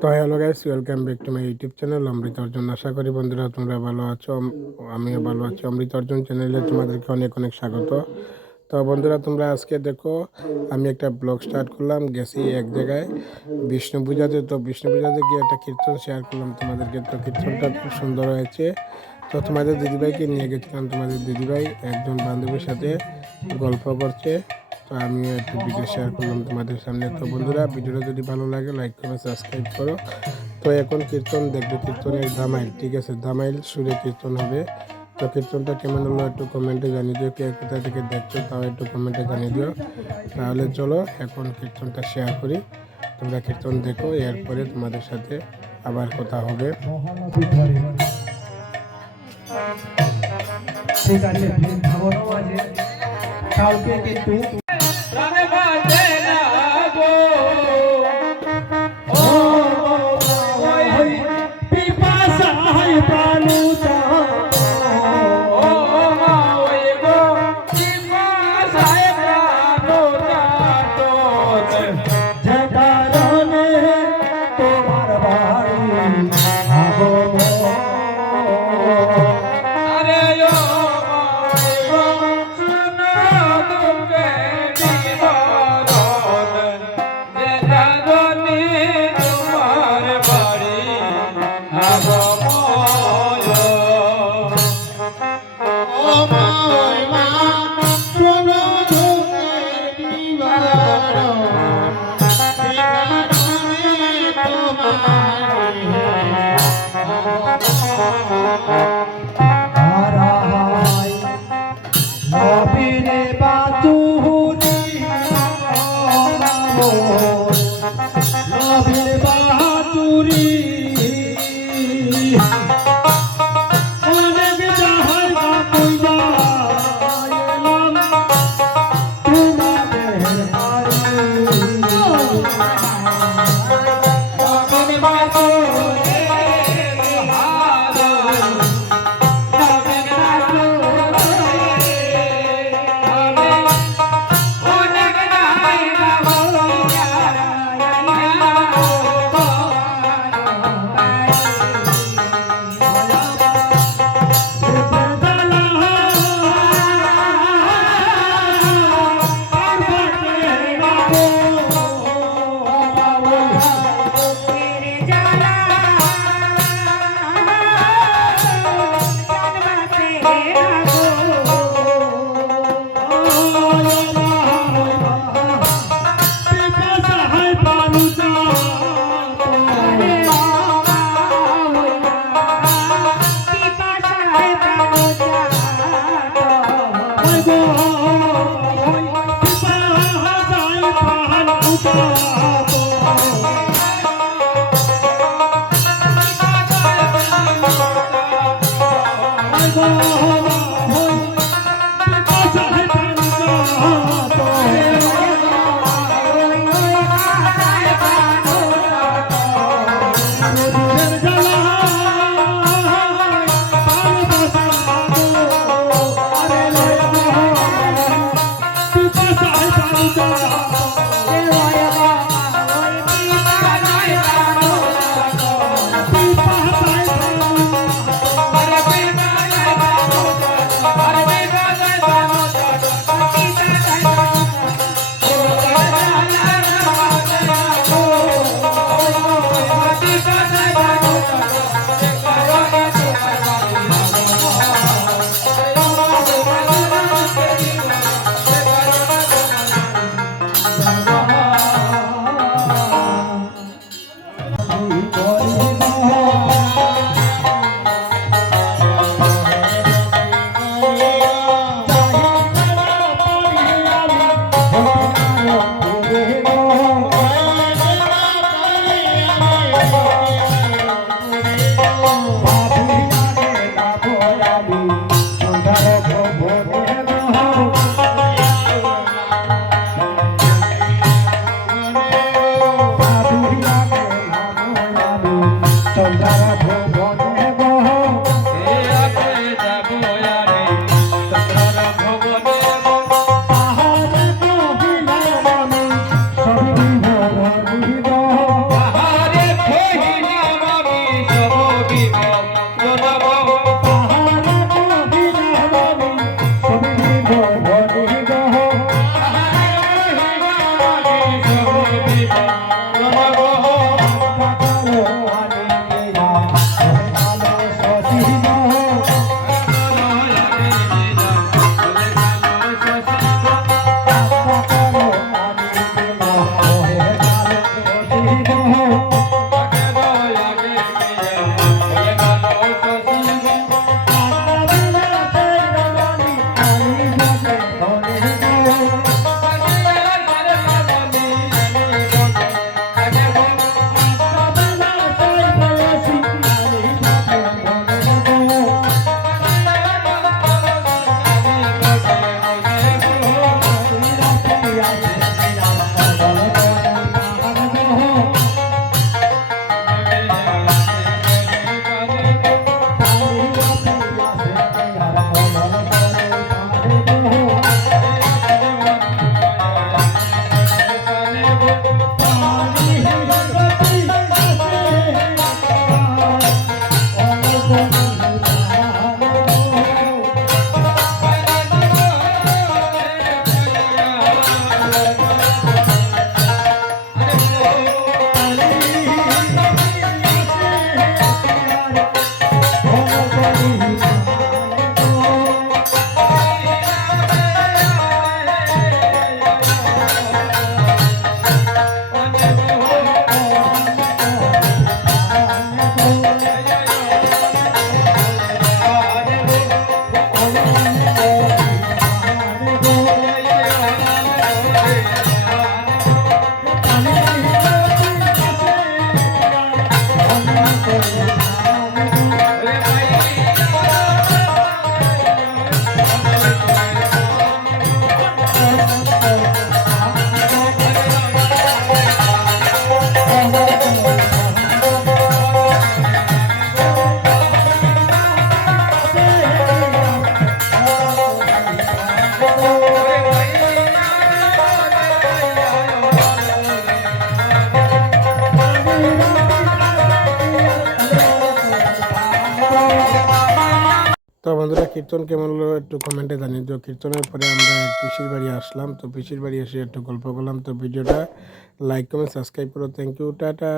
তো hello guys, welcome back to my YouTube channel Amrit Arjun. আশা করি বন্ধুরা তোমরা ভালো আছো, আমিও ভালো আছি। অমৃত অর্জুন চ্যানেলে তোমাদেরকে অনেক অনেক স্বাগত। তো বন্ধুরা, তোমরা আজকে দেখো আমি একটা ব্লগ স্টার্ট করলাম, গেছি এক জায়গায় বিষ্ণু পূজাতে। তো বিষ্ণু পূজাতে গিয়ে একটা কীর্তন শেয়ার করলাম তোমাদেরকে। তো কীর্তনটা খুব সুন্দর হয়েছে। তো তোমাদের দিদিভাইকে নিয়ে গেছিলাম, তোমাদের দিদিভাই একজন বান্ধবীর সাথে গল্প করছে। তো আমিও একটু ভিডিও শেয়ার করলাম তোমাদের সামনে। তো বন্ধুরা, ভিডিওটা যদি ভালো লাগে লাইক করো, সাবস্ক্রাইব করো। তো এখন কীর্তন দেখবে, কীর্তনের দামাইল, ঠিক আছে, দামাইল সুরে কীর্তন হবে। তো কীর্তনটা কেমন হলো একটু কমেন্টে জানিয়ে দিও। কে কোথা থেকে দেখছো তাও একটু কমেন্টে জানিয়ে দিও। তাহলে চলো এখন কীর্তনটা শেয়ার করি, তোমরা কীর্তন দেখো, এরপরে তোমাদের সাথে আবার কথা হবে। ঠিক আছে, ভাবনা বাজে কালকে কিন্তু তো বন্ধুরা কীর্তন কেমন হলো একটু কমেন্টে জানিয়ে দিও। কীর্তনের পরে আমরা পিসির বাড়ি আসলাম, তো পিসির বাড়ি এসে একটু গল্প করলাম। তো ভিডিওটা লাইক কমেন্ট সাবস্ক্রাইব করো। Thank you, tata.